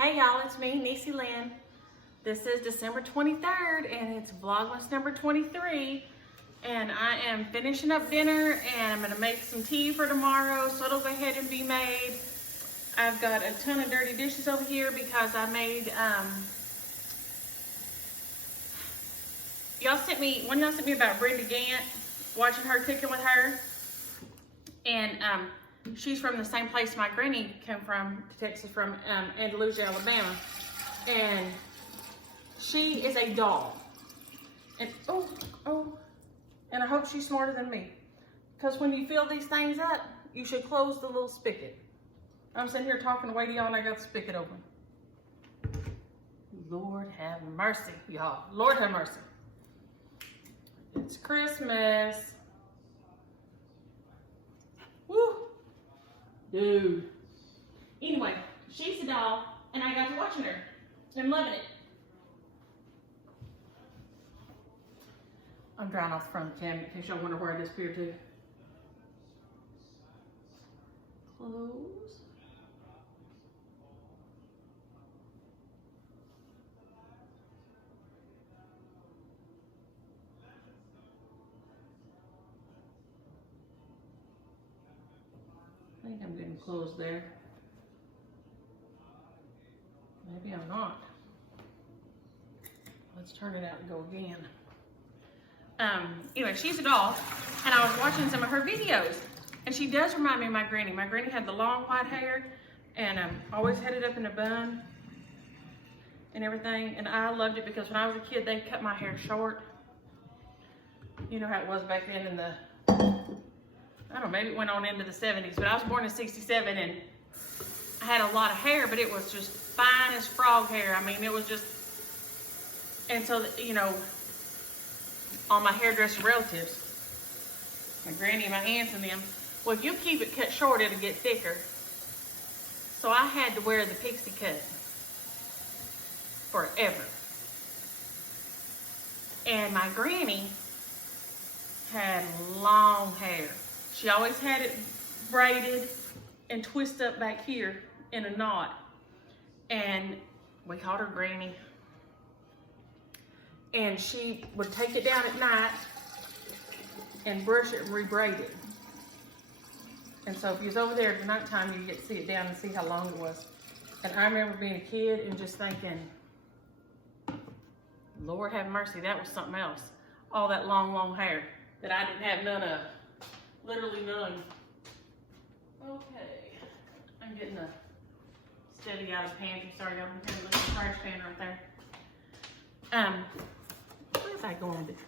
Hey y'all, it's me, Niecy Lynn. This is December 23rd and it's Vlogmas number 23. And I am finishing up dinner and I'm gonna make some tea for tomorrow, so it'll go ahead and be made. I've got a ton of dirty dishes over here because I made, one y'all sent me about Brenda Gantt, watching her cooking with her. And she's from the same place my granny came from, Texas, from Andalusia, Alabama. And she is a doll. And and I hope she's smarter than me. Because when you fill these things up, you should close the little spigot. I'm sitting here talking away to y'all and I got the spigot open. Lord have mercy, y'all. Lord have mercy. It's Christmas. Woo! Dude. Anyway, she's a doll, and I got to watching her. I'm loving it. I'm drying off the front of the cabinet in case y'all wonder where I disappeared to. Close. I think I'm getting close there. Maybe I'm not. Let's turn it out and go again. Anyway, she's a doll, and I was watching some of her videos, and she does remind me of my granny. My granny had the long white hair, and always had it up in a bun and everything, and I loved it because when I was a kid, they cut my hair short. You know how it was back then in the, I don't know, maybe it went on into the 70s, but I was born in 67 and I had a lot of hair, but it was just fine as frog hair. I mean, it was just, and so, you know, all my hairdresser relatives, my granny and my aunts and them, well, if you keep it cut short, it'll get thicker. So I had to wear the pixie cut forever. And my granny had long hair. She always had it braided and twisted up back here in a knot. And we called her Granny. And she would take it down at night and brush it and rebraid it. And so if you was over there at nighttime, you get to see it down and see how long it was. And I remember being a kid and just thinking, Lord have mercy, that was something else. All that long, long hair that I didn't have none of. Literally none. Okay. I'm getting a steady out of the pantry. Sorry, y'all. I'm having a little trash can right there. What is I going to do?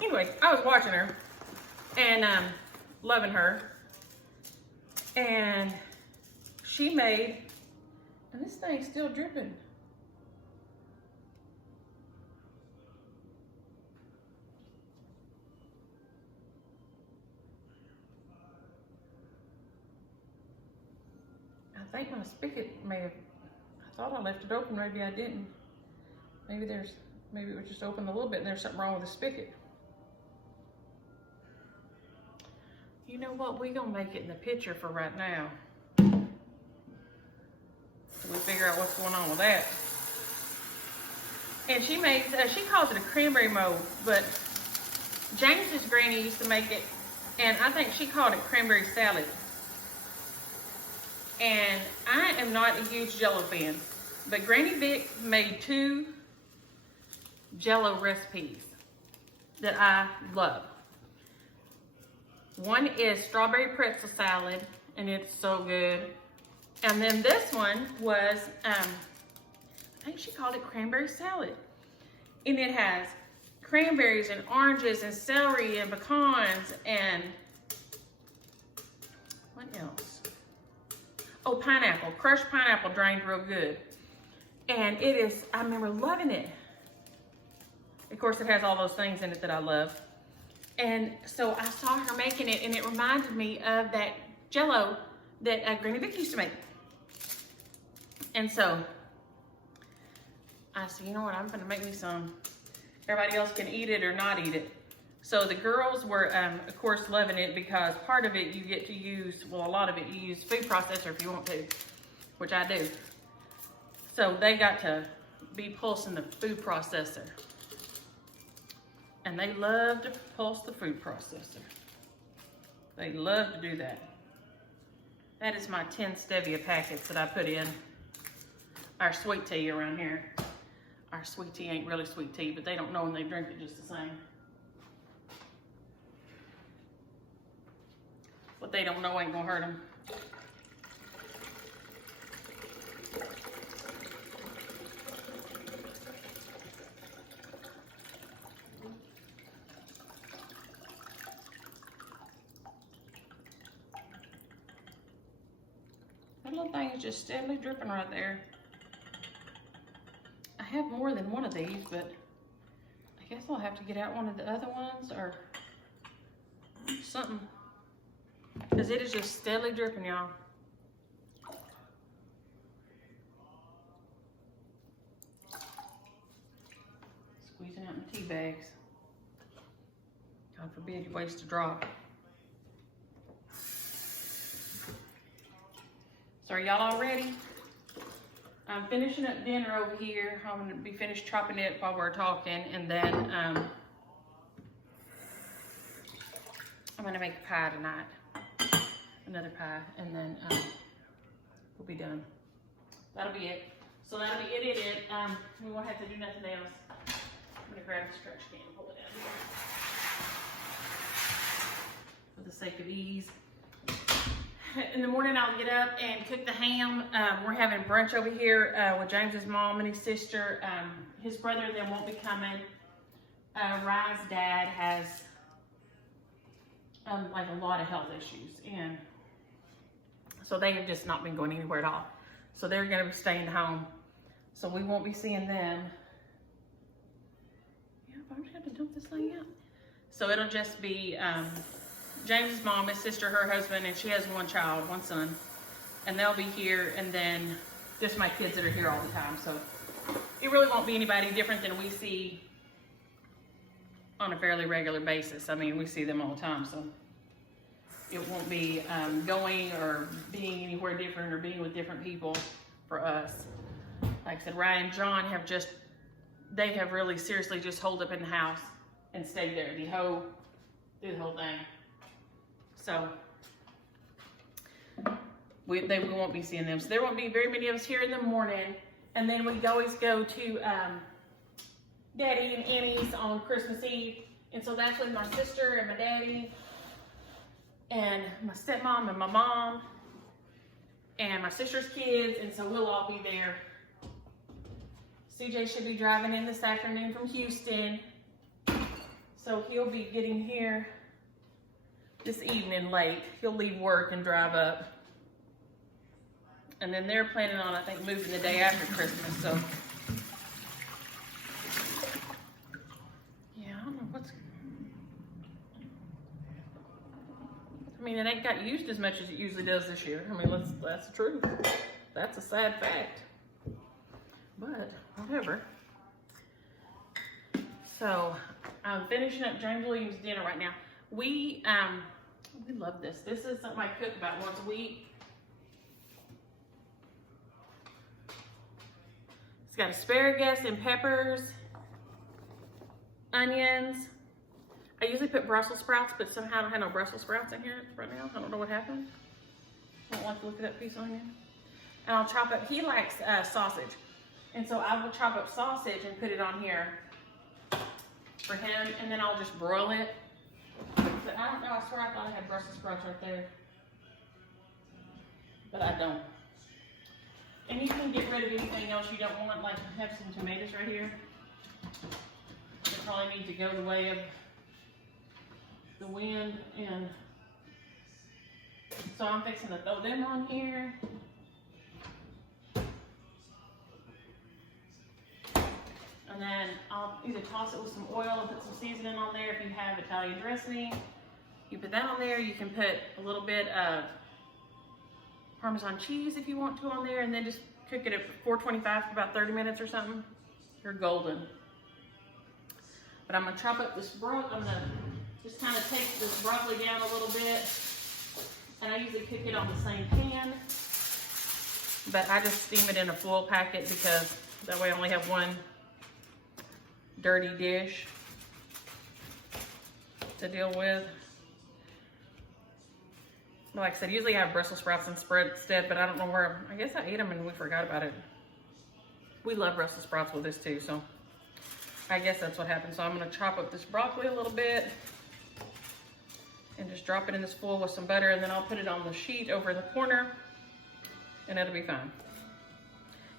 Anyway, I was watching her and loving her. And she made, and this thing's still dripping. I think my spigot may have, I thought I left it open, maybe I didn't. Maybe it was just open a little bit and there's something wrong with the spigot. You know what, we're gonna make it in the picture for right now. So we figure out what's going on with that. And she makes, she calls it a cranberry mold, but James's granny used to make it, and I think she called it cranberry salad. And I am not a huge Jell-O fan, but Granny Vic made 2 Jell-O recipes that I love. One is strawberry pretzel salad, and it's so good. And then this one was, I think she called it cranberry salad. And it has cranberries and oranges and celery and pecans and what else? Oh, pineapple, crushed pineapple drained real good. And it is, I remember loving it. Of course, it has all those things in it that I love. And so I saw her making it and it reminded me of that Jell-O that Granny Vic used to make. And so I said, you know what, I'm gonna make me some. Everybody else can eat it or not eat it. So the girls were, of course, loving it because part of it you get to use, well, a lot of it you use food processor if you want to, which I do. So they got to be pulsing the food processor. And they love to pulse the food processor. They love to do that. That is my 10 stevia packets that I put in our sweet tea around here. Our sweet tea ain't really sweet tea, but they don't know when they drink it just the same. What they don't know ain't gonna hurt them. That little thing is just steadily dripping right there. I have more than one of these, but I guess I'll have to get out one of the other ones or something. Because it is just steadily dripping, y'all. Squeezing out my tea bags. God forbid you waste a drop. So are y'all all ready? I'm finishing up dinner over here. I'm gonna be finished chopping it while we're talking, and then I'm gonna make a pie tonight. Another pie, and then we'll be done. That'll be it. So that'll be it. We won't have to do nothing else. I'm gonna grab the stretch can and pull it out here for the sake of ease. In the morning, I'll get up and cook the ham. We're having brunch over here with James's mom and his sister. His brother then won't be coming. Ryan's dad has like a lot of health issues, and so they have just not been going anywhere at all. So they're going to be staying home. So we won't be seeing them. Yeah, I'm just going to dump this thing out. So it'll just be James's mom, his sister, her husband, and she has one child, one son. And they'll be here, and then just my kids that are here all the time. So it really won't be anybody different than we see on a fairly regular basis. I mean, we see them all the time, so it won't be going or being anywhere different or being with different people for us. Like I said, Ryan and John they have really seriously just holed up in the house and stayed there through the whole thing. So we won't be seeing them. So there won't be very many of us here in the morning. And then we always go to Daddy and Annie's on Christmas Eve. And so that's with my sister and my daddy and my stepmom and my mom and my sister's kids. And so we'll all be there. CJ should be driving in this afternoon from Houston. So he'll be getting here this evening late. He'll leave work and drive up. And then they're planning on, I think, moving the day after Christmas. So yeah, I don't know what's. I mean, it ain't got used as much as it usually does this year. I mean, that's the truth. That's a sad fact. But whatever. So I'm finishing up James Williams' dinner right now. We love this. This is something I cook about once a week. It's got asparagus and peppers, onions. I usually put Brussels sprouts, but somehow I don't have no Brussels sprouts in here right now. I don't know what happened. I don't like the look of that piece of onion. And I'll chop up, he likes sausage. And so I will chop up sausage and put it on here for him, and then I'll just broil it. But I don't know, I swear I thought I had Brussels sprouts right there. But I don't. And you can get rid of anything else you don't want, like I have some tomatoes right here. They probably need to go the way of the wind, and so I'm fixing to throw them on here. And then I'll either toss it with some oil and put some seasoning on there. If you have Italian dressing, you put that on there. You can put a little bit of Parmesan cheese if you want to on there, and then just cook it at 425 for about 30 minutes or something. You're golden. But I'm gonna chop up this broccoli. I'm gonna just kind of take this broccoli down a little bit. And I usually cook it on the same pan. but I just steam it in a foil packet because that way I only have one dirty dish to deal with. Like I said, usually I have Brussels sprouts instead, but I don't know where. I guess I ate them and we forgot about it. We love Brussels sprouts with this too, so I guess that's what happened. So I'm gonna chop up this broccoli a little bit and just drop it in this foil with some butter, and then I'll put it on the sheet over in the corner and it'll be fine.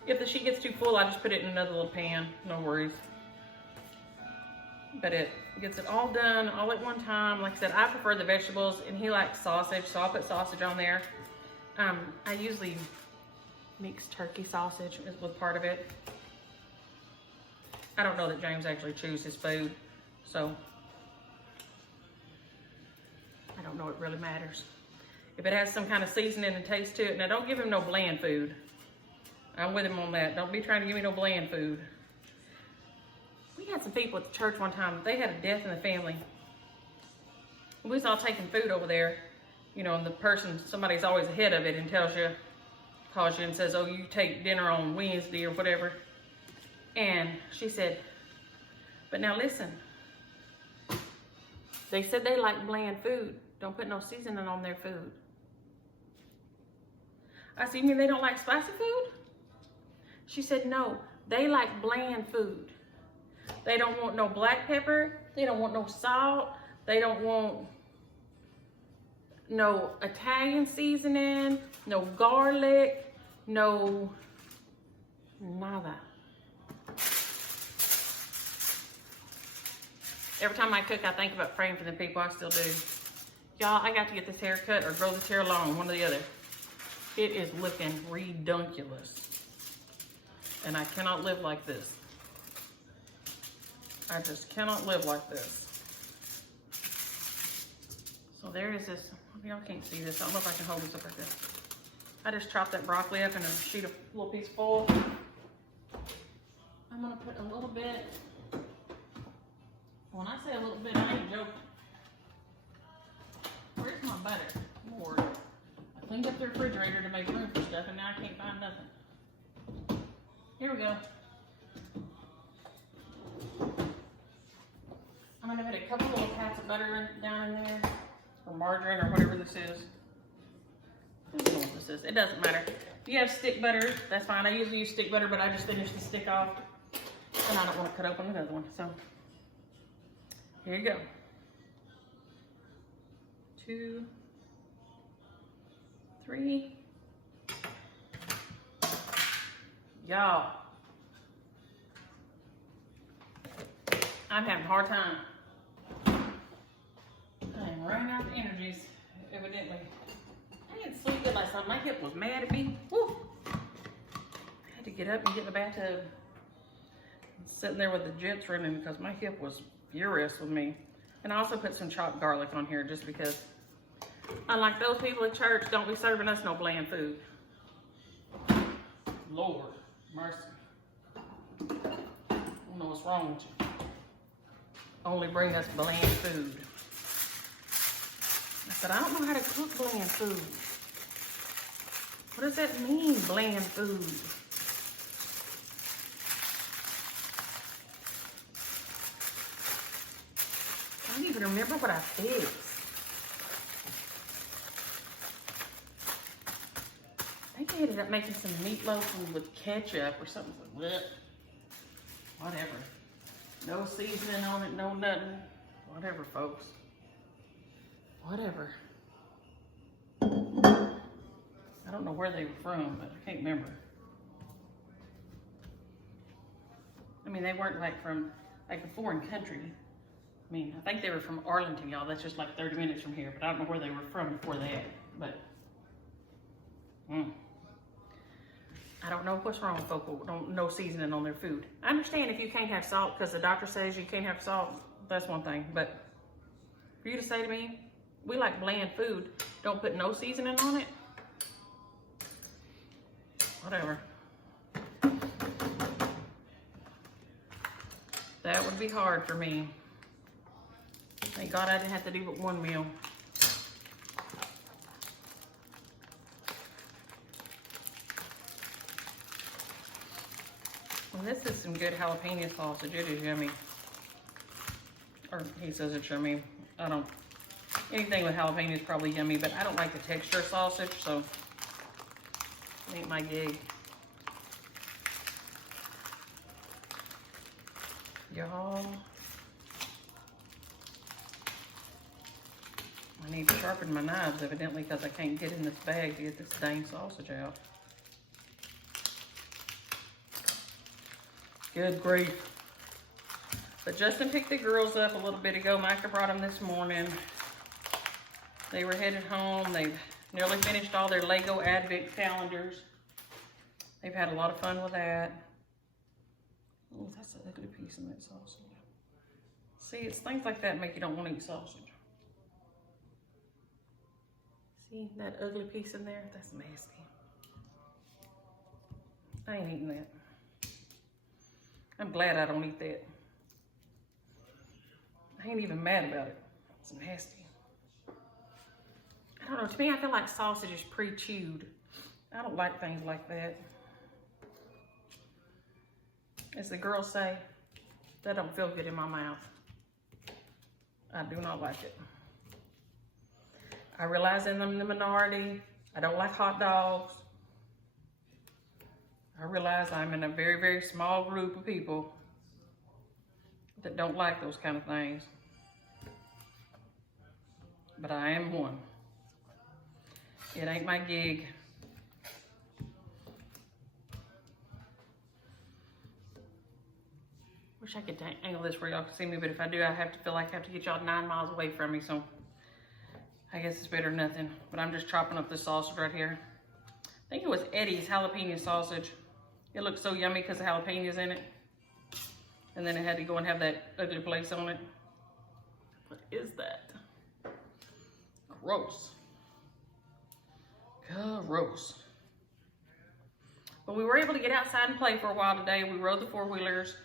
If the sheet gets too full, I just put it in another little pan, no worries. But it gets it all done all at one time. Like I said, I prefer the vegetables and he likes sausage, so I'll put sausage on there. I usually mix turkey sausage with part of it. I don't know that James actually chews his food, so I don't know it really matters. If it has some kind of seasoning and taste to it, now don't give him no bland food. I'm with him on that. Don't be trying to give me no bland food. We had some people at the church one time, they had a death in the family. We was all taking food over there, you know, and the person, somebody's always ahead of it and calls you and says, oh, you take dinner on Wednesday or whatever. And she said, but now listen, they said they like bland food. Don't put no seasoning on their food. I said, you mean they don't like spicy food? She said, no, they like bland food. They don't want no black pepper. They don't want no salt. They don't want no Italian seasoning, no garlic, no nada. Every time I cook, I think about praying for the people. I still do. Y'all, I got to get this hair cut or grow this hair long, one or the other. It is looking redunculous. And I cannot live like this. I just cannot live like this. So there is this, y'all can't see this. I don't know if I can hold this up like this. I just chopped that broccoli up in a sheet of little piece of foil. I'm gonna put a little bit. When I say a little bit, I ain't joking. Where's my butter? Lord. I cleaned up the refrigerator to make room for stuff and now I can't find nothing. Here we go. I'm gonna put a couple little pats of butter down in there, or margarine, or whatever this is. I don't know what this is. It doesn't matter. If you have stick butter, that's fine. I usually use stick butter, but I just finished the stick off, and I don't want to cut open another one. So here you go. 2, 3. Y'all, I'm having a hard time. I am running out of energies, evidently. I didn't sleep good last night. My hip was mad at me. Woo! I had to get up and get in the bathtub. I'm sitting there with the jets running because my hip was furious with me. And I also put some chopped garlic on here just because, unlike those people at church, don't be serving us no bland food. Lord mercy. I don't know what's wrong with you. Only bring us bland food. I said, I don't know how to cook bland food. What does that mean, bland food? I don't even remember what I fixed. I think I ended up making some meatloaf with ketchup or something like that. Whatever. No seasoning on it, no nothing. Whatever, folks. Whatever. I don't know where they were from, but I can't remember. I mean, they weren't like from like a foreign country. I mean, I think they were from Arlington, y'all. That's just like 30 minutes from here, but I don't know where they were from before that. But I don't know what's wrong with folk who don't no seasoning on their food. I understand if you can't have salt because the doctor says you can't have salt, that's one thing. But for you to say to me, we like bland food, don't put no seasoning on it, whatever. That would be hard for me. Thank God I didn't have to do but one meal. And this is some good jalapeno sausage. It is yummy. Or he says it's yummy. I don't, anything with jalapeno is probably yummy, but I don't like the texture of sausage, so it ain't my gig. Y'all, I need to sharpen my knives evidently because I can't get in this bag to get this dang sausage out. Good grief. But Justin picked the girls up a little bit ago. Micah brought them this morning. They were headed home. They've nearly finished all their Lego Advent calendars. They've had a lot of fun with that. Oh, that's an ugly piece in that sausage. See, it's things like that make you don't want to eat sausage. See that ugly piece in there? That's nasty. I ain't eating that. I'm glad I don't eat that. I ain't even mad about it. It's nasty. I don't know, to me I feel like sausage is pre-chewed. I don't like things like that. As the girls say, that don't feel good in my mouth. I do not like it. I realize I'm in the minority. I don't like hot dogs. I realize I'm in a very, very small group of people that don't like those kind of things. But I am one. It ain't my gig. Wish I could angle this where y'all can see me, but if I do, I have to feel like I have to get y'all 9 miles away from me, so I guess it's better than nothing. But I'm just chopping up this sausage right here. I think it was Eddie's jalapeno sausage. It looked so yummy because the jalapenos in it. And then it had to go and have that ugly place on it. What is that? Gross. Gross. But we were able to get outside and play for a while today. We rode the four-wheelers,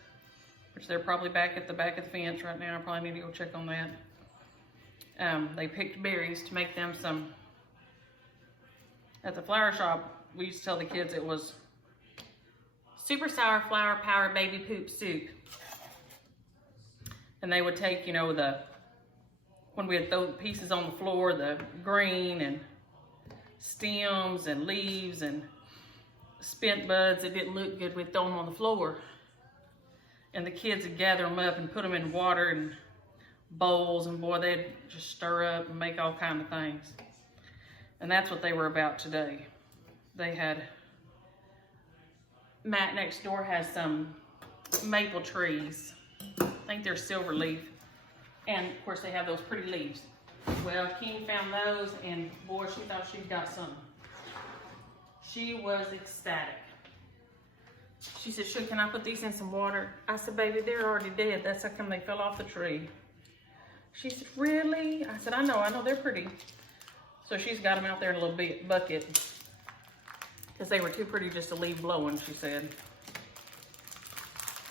which they're probably back at the back of the fence right now. I probably need to go check on that. They picked berries to make them some. At the flower shop, we used to tell the kids it was super sour flour power baby poop soup. And they would take, you know, when we had throw pieces on the floor, the green and stems and leaves and spent buds that didn't look good, we'd throw them on the floor. And the kids would gather them up and put them in water and bowls, and boy, they'd just stir up and make all kinds of things. And that's what they were about today. They had, Matt next door has some maple trees. I think they're silver leaf. And of course they have those pretty leaves. Well, King found those, and boy, she thought she'd got something. She was ecstatic. She said, "Should can I put these in some water?" I said, "Baby, they're already dead. That's how come they fell off the tree." She said, "Really?" I said, I know they're pretty." So she's got them out there in a little bucket because they were too pretty just to leave blowing, she said.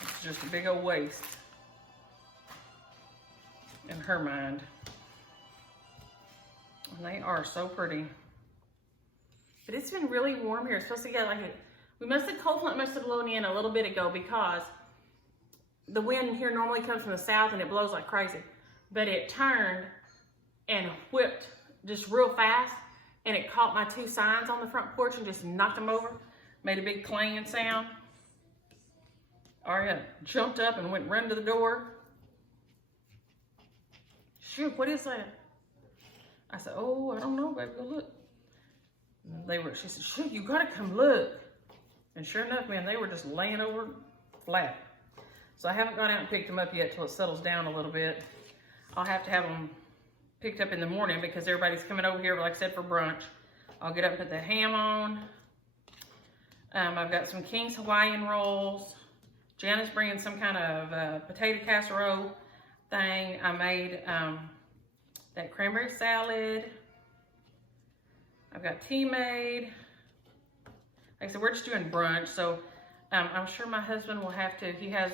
It's just a big old waste in her mind. And they are so pretty. But it's been really warm here. It's supposed to get like the cold front must have blown in a little bit ago because the wind here normally comes from the south and it blows like crazy. But it turned and whipped just real fast, and it caught my 2 signs on the front porch and just knocked them over. Made a big clanging sound. Aria jumped up and went running to the door. "Shoot, what is that?" I said, "Oh, I don't know, baby, go look." She said, "Shoot, you gotta come look." And sure enough, man, they were just laying over flat. So I haven't gone out and picked them up yet till it settles down a little bit. I'll have to have them picked up in the morning because everybody's coming over here, like I said, for brunch. I'll get up and put the ham on. I've got some King's Hawaiian rolls. Jana's bringing some kind of potato casserole thing. I made that cranberry salad. I've got tea made. Like I said, we're just doing brunch, so I'm sure my husband will have to, he has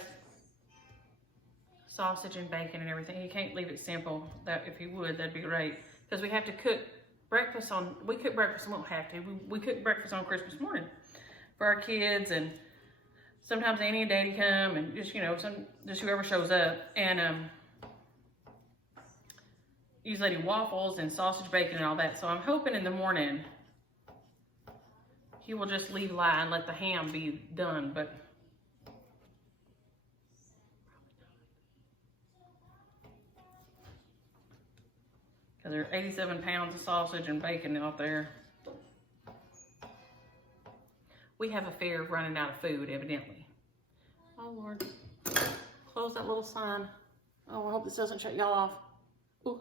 sausage and bacon and everything. He can't leave it simple. That if he would, that'd be great. Because we have to cook breakfast on, we cook breakfast, we don't have to. We cook breakfast on Christmas morning for our kids, and sometimes Annie and Daddy come, and just, you know, just whoever shows up. And usually do waffles and sausage bacon and all that. So I'm hoping in the morning he will just leave lie and let the ham be done, but because there's 87 pounds of sausage and bacon out there. We have a fear of running out of food, evidently. Oh Lord, close that little sign. Oh, I hope this doesn't shut y'all off. Ooh,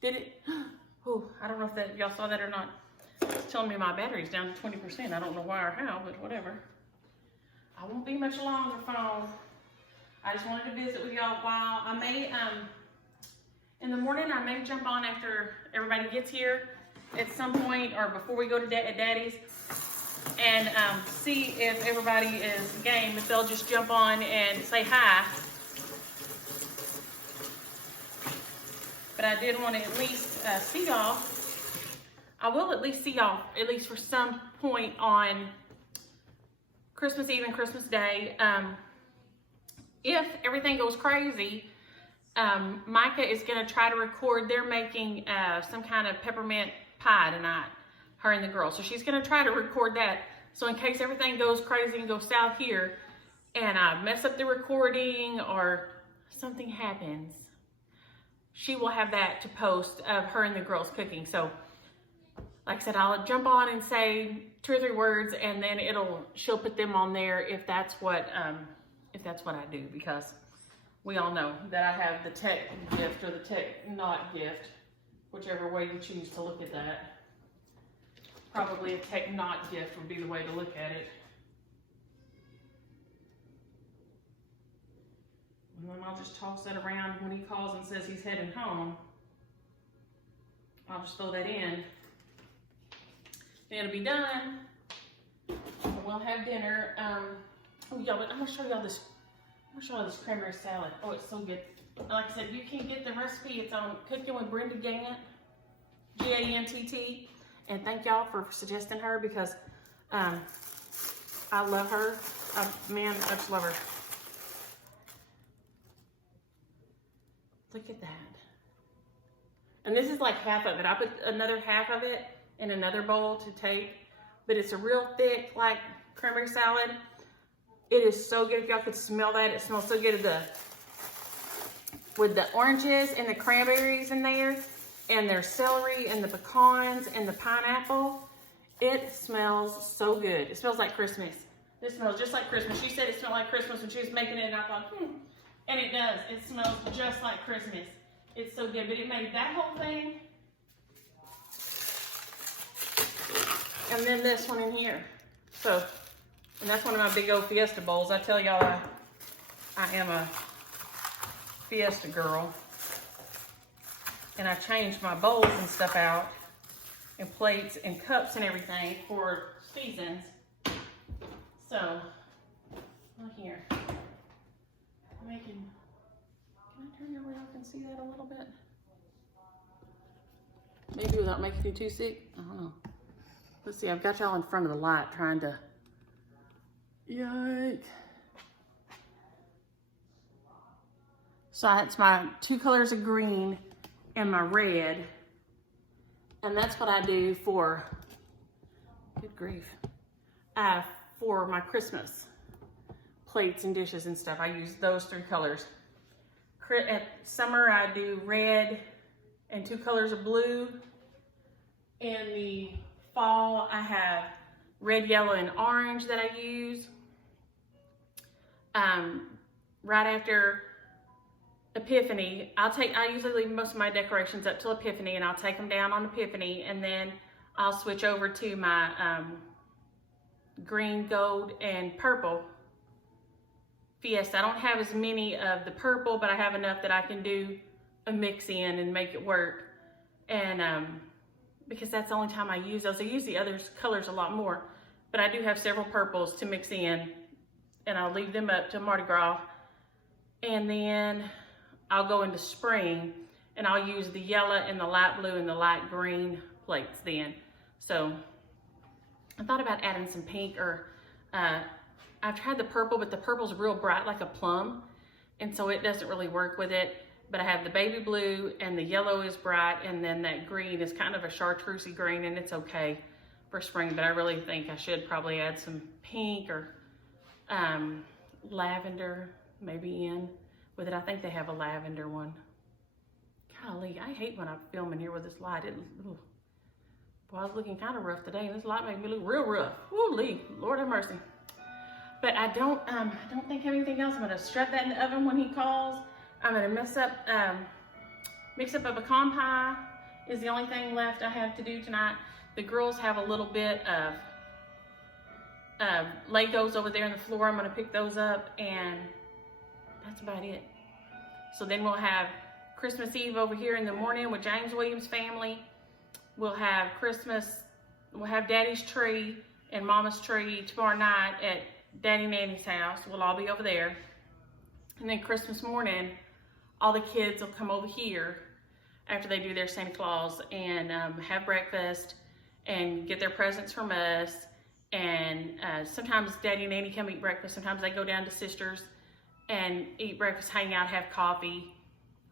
did it? Ooh, I don't know if y'all saw that or not. It's telling me my battery's down to 20%. I don't know why or how, but whatever. I won't be much longer, phone. I just wanted to visit with y'all a while. I may, in the morning, I may jump on after everybody gets here at some point, or before we go to Daddy's, and see if everybody is game, if they'll just jump on and say hi. But I did want to at least see y'all. I will at least see y'all, at least for some point on Christmas Eve and Christmas Day. If everything goes crazy, Micah is going to try to record. They're making some kind of peppermint pie tonight, her and the girls. So she's going to try to record that. So in case everything goes crazy and goes south here, and I mess up the recording or something happens, she will have that to post of her and the girls cooking. So like I said, I'll jump on and say 2 or 3 words, and then she'll put them on there if that's what I do, because we all know that I have the tech gift or the tech not gift, whichever way you choose to look at that. Probably a tech not gift would be the way to look at it. And then I'll just toss that around when he calls and says he's heading home. I'll just throw that in. Then it'll be done. We'll have dinner. Oh, y'all, I'm gonna show y'all this. I'm gonna show y'all this cranberry salad. Oh, it's so good. Like I said, if you can't get the recipe, it's on Cooking with Brenda Gantt, Gantt. And thank y'all for suggesting her, because I love her. Man, I just love her. Look at that. And this is like half of it. I put another half of it in another bowl to take, but it's a real thick, like, cranberry salad. It is so good. If y'all could smell that, it smells so good with the oranges and the cranberries in there, and their celery and the pecans and the pineapple. It smells so good. It smells like Christmas. This smells just like Christmas. She said it smelled like Christmas when she was making it, and I thought, and it does. It smells just like Christmas. It's so good. But it made that whole thing, and then this one in here. So, and that's one of my big old Fiesta bowls. I tell y'all, I am a Fiesta girl. And I changed my bowls and stuff out, and plates and cups and everything for seasons. So, look here. I'm making, can I turn it where y'all can see that a little bit? Maybe without making you too sick? I don't know. Let's see, I've got y'all in front of the light trying to, yike. So it's my 2 colors of green and my red. And that's what I do for, good grief, for my Christmas plates and dishes and stuff. I use those 3 colors. At summer, I do red and 2 colors of blue. In the fall, I have red, yellow, and orange that I use. Right after Epiphany, I usually leave most of my decorations up till Epiphany, and I'll take them down on Epiphany, and then I'll switch over to my green, gold, and purple Fiesta. I don't have as many of the purple, but I have enough that I can do a mix in and make it work. And because that's the only time I use those. I use the other colors a lot more, but I do have several purples to mix in, and I'll leave them up to Mardi Gras. And then I'll go into spring, and I'll use the yellow and the light blue and the light green plates then. So I thought about adding some pink or I've tried the purple, but the purple's real bright like a plum, and so it doesn't really work with it. But I have the baby blue, and the yellow is bright, and then that green is kind of a chartreusey green, and it's okay for spring, but I really think I should probably add some pink or lavender maybe in with it. I think they have a lavender one. Golly, I hate when I film in here with this light. Well, I was looking kind of rough today, and this light made me look real rough. Woo-lee, Lord have mercy. But I don't think I have anything else. I'm gonna strap that in the oven when he calls. I'm gonna mix up a pecan pie is the only thing left I have to do tonight. The girls have a little bit of Legos over there on the floor. I'm gonna pick those up, and that's about it. So then we'll have Christmas Eve over here in the morning with James Williams' family. We'll have we'll have Daddy's tree and Mama's tree tomorrow night at Daddy and Nanny's house. We'll all be over there. And then Christmas morning, all the kids will come over here after they do their Santa Claus and have breakfast and get their presents from us. And sometimes Daddy and Nanny come eat breakfast. Sometimes they go down to Sisters and eat breakfast, hang out, have coffee,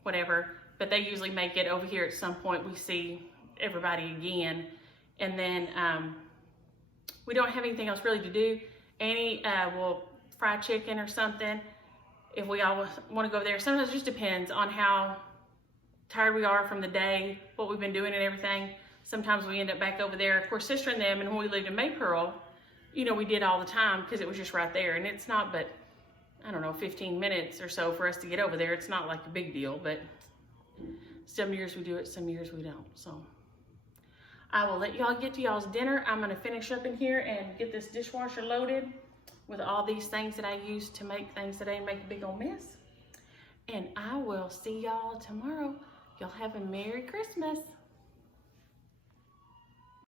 whatever. But they usually make it over here at some point. We see everybody again. And then we don't have anything else really to do. Annie will fry chicken or something if we all want to go there. Sometimes it just depends on how tired we are from the day, what we've been doing and everything. Sometimes we end up back over there. Of course, Sister and them, and when we lived in Maypearl, you know, we did all the time because it was just right there. And it's not but, I don't know, 15 minutes or so for us to get over there. It's not like a big deal, but some years we do it, some years we don't. So I will let y'all get to y'all's dinner. I'm gonna finish up in here and get this dishwasher loaded with all these things that I use to make things today and make a big old mess. And I will see y'all tomorrow. Y'all have a Merry Christmas.